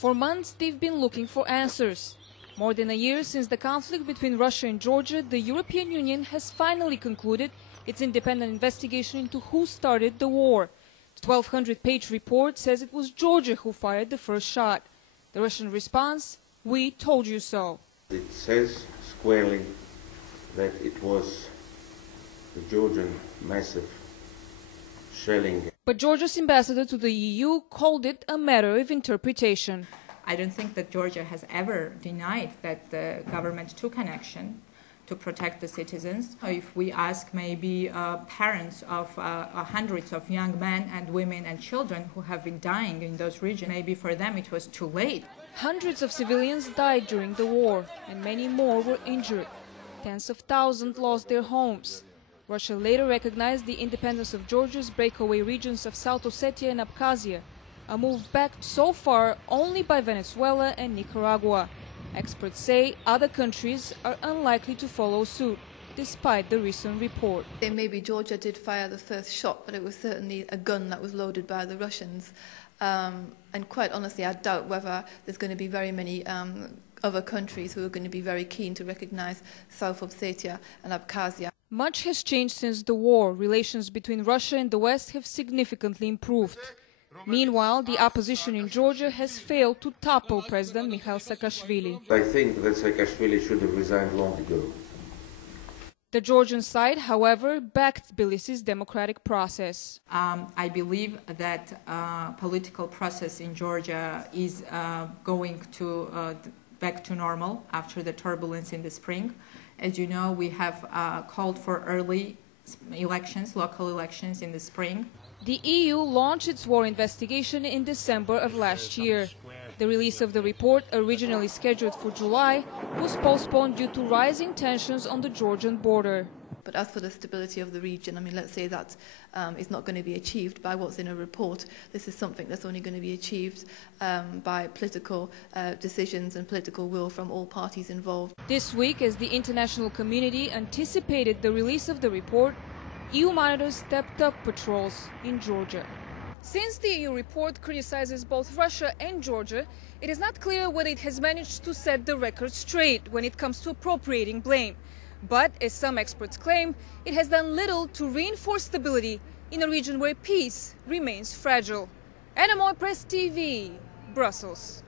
For months, they've been looking for answers. More than a year since the conflict between Russia and Georgia, the European Union has finally concluded its independent investigation into who started the war. The 1,200-page report says it was Georgia who fired the first shot. The Russian response: "We told you so." It says squarely that it was the Georgian massive shelling. But Georgia's ambassador to the EU called it a matter of interpretation. I don't think that Georgia has ever denied that the government took an action to protect the citizens. If we ask maybe parents of hundreds of young men and women and children who have been dying in those regions, maybe for them it was too late. Hundreds of civilians died during the war, and many more were injured. Tens of thousands lost their homes. Russia later recognized the independence of Georgia's breakaway regions of South Ossetia and Abkhazia, a move backed so far only by Venezuela and Nicaragua. Experts say other countries are unlikely to follow suit, despite the recent report. Maybe Georgia did fire the first shot, but it was certainly a gun that was loaded by the Russians. And quite honestly, I doubt whether there's going to be very many other countries who are going to be very keen to recognize South Ossetia and Abkhazia. Much has changed since the war. Relations between Russia and the West have significantly improved. Meanwhile, the opposition in Georgia has failed to topple President Mikhail Saakashvili. I think that Saakashvili should have resigned long ago. The Georgian side, however, backed Tbilisi's democratic process. I believe that political process in Georgia is going to back to normal after the turbulence in the spring. As you know, we have called for early elections, local elections in the spring. The EU launched its war investigation in December of last year. The release of the report, originally scheduled for July, was postponed due to rising tensions on the Georgian border. But as for the stability of the region, I mean, let's say that is not going to be achieved by what's in a report. This is something that's only going to be achieved by political decisions and political will from all parties involved. This week, as the international community anticipated the release of the report, EU monitors stepped up patrols in Georgia. Since the EU report criticizes both Russia and Georgia, it is not clear whether it has managed to set the record straight when it comes to appropriating blame. But, as some experts claim, it has done little to reinforce stability in a region where peace remains fragile. Anna Moore, Press TV, Brussels.